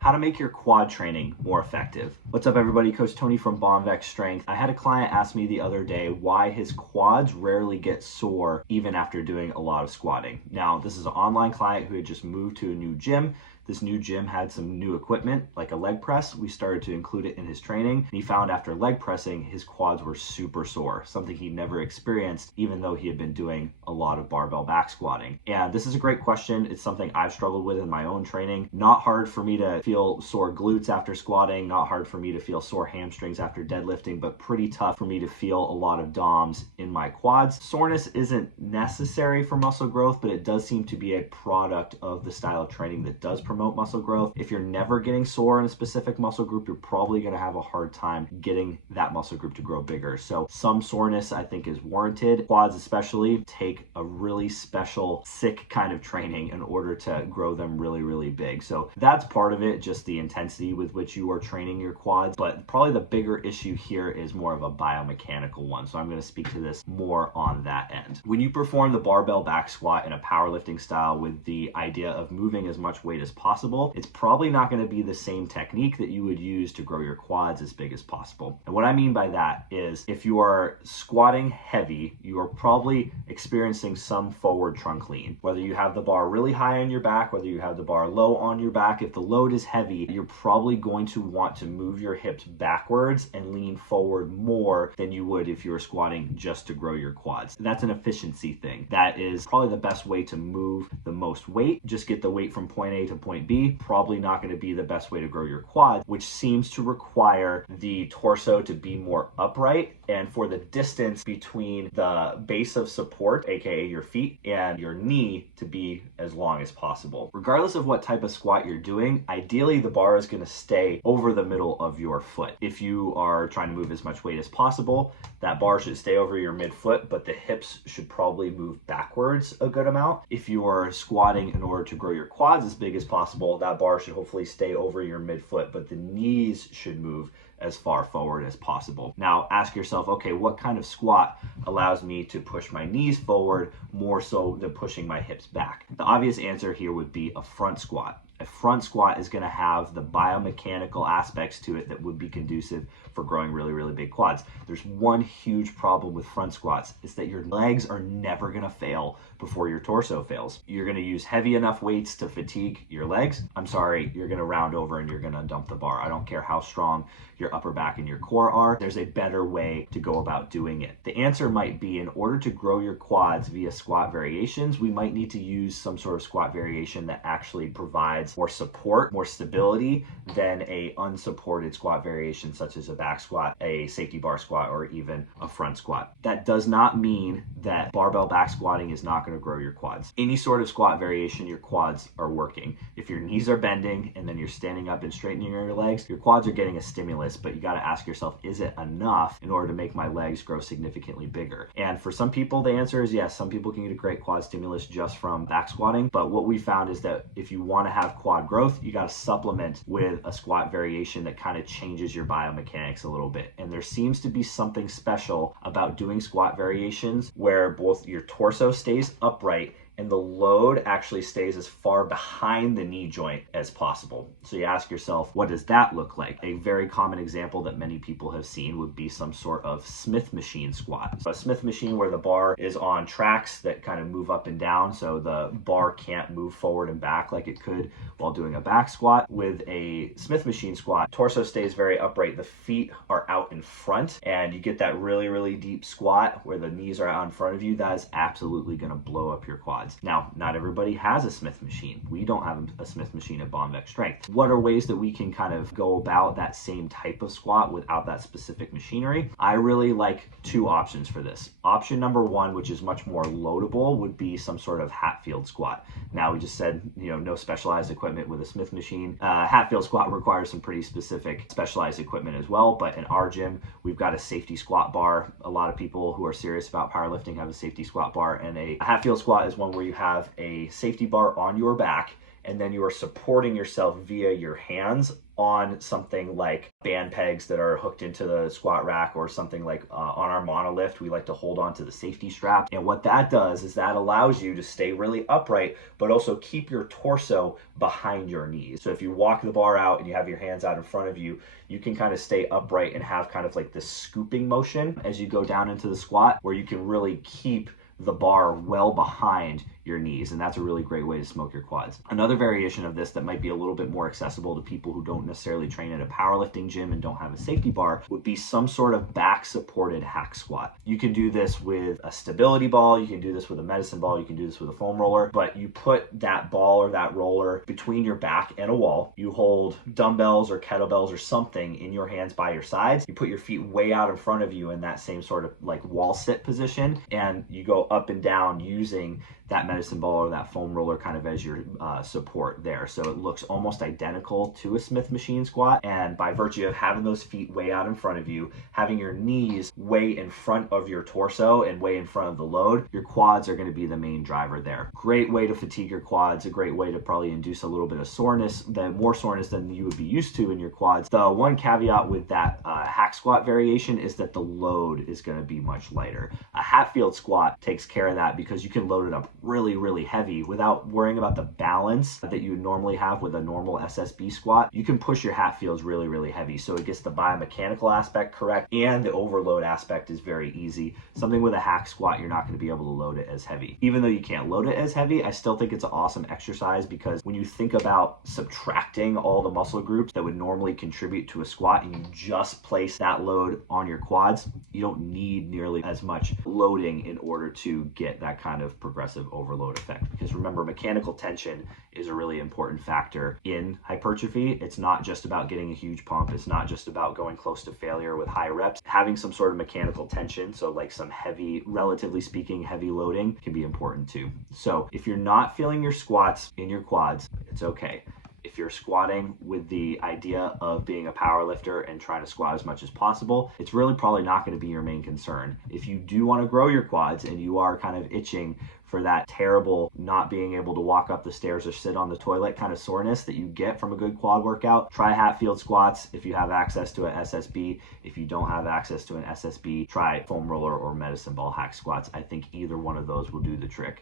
How to make your quad training more effective. What's up everybody, Coach Tony from Biomechanics Strength. I had a client ask me the other day why his quads rarely get sore even after doing a lot of squatting. Now, this is an online client who had just moved to a new gym. This new gym had some new equipment like a leg press. We started to include it in his training, and he found after leg pressing his quads were super sore, something he never experienced even though he had been doing a lot of barbell back squatting. And this is a great question. It's something I've struggled with in my own training. Not hard for me to feel sore glutes after squatting, not hard for me to feel sore hamstrings after deadlifting, but pretty tough for me to feel a lot of DOMs in my quads. Soreness isn't necessary for muscle growth, but it does seem to be a product of the style of training that does promote muscle growth. If you're never getting sore in a specific muscle group, you're probably going to have a hard time getting that muscle group to grow bigger. So some soreness I think is warranted. Quads especially take a really special sick kind of training in order to grow them really, really big. So that's part of it, just the intensity with which you are training your quads. But probably the bigger issue here is more of a biomechanical one. So I'm going to speak to this more on that end. When you perform the barbell back squat in a powerlifting style with the idea of moving as much weight as possible, it's probably not going to be the same technique that you would use to grow your quads as big as possible. And what I mean by that is if you are squatting heavy, you are probably experiencing some forward trunk lean. Whether you have the bar really high on your back, whether you have the bar low on your back, if the load is heavy, you're probably going to want to move your hips backwards and lean forward more than you would if you were squatting just to grow your quads. That's an efficiency thing. That is probably the best way to move the most weight. Just get the weight from point A to point B. Probably not going to be the best way to grow your quads, which seems to require the torso to be more upright and for the distance between the base of support, aka your feet, and your knee to be as long as possible. Regardless of what type of squat you're doing, ideally the bar is going to stay over the middle of your foot. If you are trying to move as much weight as possible, that bar should stay over your midfoot, but the hips should probably move backwards a good amount. If you are squatting in order to grow your quads as big as possible, that bar should hopefully stay over your midfoot, but the knees should move as far forward as possible. Now ask yourself, okay, what kind of squat allows me to push my knees forward more so than pushing my hips back? The obvious answer here would be a front squat. A front squat is going to have the biomechanical aspects to it that would be conducive for growing really, really big quads. There's one huge problem with front squats is that your legs are never going to fail before your torso fails. You're going to use heavy enough weights to fatigue your legs. I'm sorry, you're going to round over and you're going to dump the bar. I don't care how strong your upper back and your core are. There's a better way to go about doing it. The answer might be in order to grow your quads via squat variations, we might need to use some sort of squat variation that actually provides more support, more stability than a unsupported squat variation such as a back squat, a safety bar squat, or even a front squat. That does not mean that barbell back squatting is not going to grow your quads. Any sort of squat variation, your quads are working. If your knees are bending and then you're standing up and straightening your legs, your quads are getting a stimulus, but you got to ask yourself, is it enough in order to make my legs grow significantly bigger? And for some people, the answer is yes. Some people can get a great quad stimulus just from back squatting, but what we found is that if you want to have quad growth, you got to supplement with a squat variation that kind of changes your biomechanics a little bit. And there seems to be something special about doing squat variations where both your torso stays upright and the load actually stays as far behind the knee joint as possible. So you ask yourself, what does that look like? A very common example that many people have seen would be some sort of Smith machine squat. So a Smith machine where the bar is on tracks that kind of move up and down, so the bar can't move forward and back like it could while doing a back squat. With a Smith machine squat, torso stays very upright, the feet are out in front, and you get that really, really deep squat where the knees are out in front of you. That is absolutely going to blow up your quads. Now, not everybody has a Smith machine. We don't have a Smith machine at Biomechanics Strength. What are ways that we can kind of go about that same type of squat without that specific machinery? I really like two options for this. Option number one, which is much more loadable, would be some sort of Hatfield squat. Now, we just said, no specialized equipment with a Smith machine. Hatfield squat requires some pretty specific specialized equipment as well, but in our gym, we've got a safety squat bar. A lot of people who are serious about powerlifting have a safety squat bar, and a Hatfield squat is one where you have a safety bar on your back and then you are supporting yourself via your hands on something like band pegs that are hooked into the squat rack, or something like on our monolift, we like to hold on to the safety strap. And what that does is that allows you to stay really upright, but also keep your torso behind your knees. So if you walk the bar out and you have your hands out in front of you, you can kind of stay upright and have kind of like this scooping motion as you go down into the squat, where you can really keep the bar well behind your knees, and that's a really great way to smoke your quads. Another variation of this that might be a little bit more accessible to people who don't necessarily train at a powerlifting gym and don't have a safety bar would be some sort of back supported hack squat. You can do this with a stability ball, you can do this with a medicine ball, you can do this with a foam roller, but you put that ball or that roller between your back and a wall. You hold dumbbells or kettlebells or something in your hands by your sides. You put your feet way out in front of you in that same sort of like wall sit position, and you go up and down using that medicine ball or that foam roller kind of as your support there. So it looks almost identical to a Smith machine squat. And by virtue of having those feet way out in front of you, having your knees way in front of your torso and way in front of the load, your quads are going to be the main driver there. Great way to fatigue your quads, a great way to probably induce a little bit of soreness, more soreness than you would be used to in your quads. The one caveat with that hack squat variation is that the load is going to be much lighter. A Hatfield squat takes care of that because you can load it up really heavy without worrying about the balance that you would normally have with a normal SSB squat. You can push your Hatfields really heavy, so it gets the biomechanical aspect correct, and the overload aspect is very easy. Something with a hack squat, you're not going to be able to load it as heavy. Even though you can't load it as heavy, I still think it's an awesome exercise, because when you think about subtracting all the muscle groups that would normally contribute to a squat and you just place that load on your quads, you don't need nearly as much loading in order to get that kind of progressive overload effect. Because remember, mechanical tension is a really important factor in hypertrophy. It's not just about getting a huge pump. It's not just about going close to failure with high reps. Having some sort of mechanical tension, so like some heavy, relatively speaking, heavy loading, can be important too. So if you're not feeling your squats in your quads, it's okay. If you're squatting with the idea of being a power lifter and trying to squat as much as possible, it's really probably not going to be your main concern. If you do want to grow your quads and you are kind of itching for that terrible not being able to walk up the stairs or sit on the toilet kind of soreness that you get from a good quad workout, try Hatfield squats if you have access to an SSB. If you don't have access to an SSB, try foam roller or medicine ball hack squats. I think either one of those will do the trick.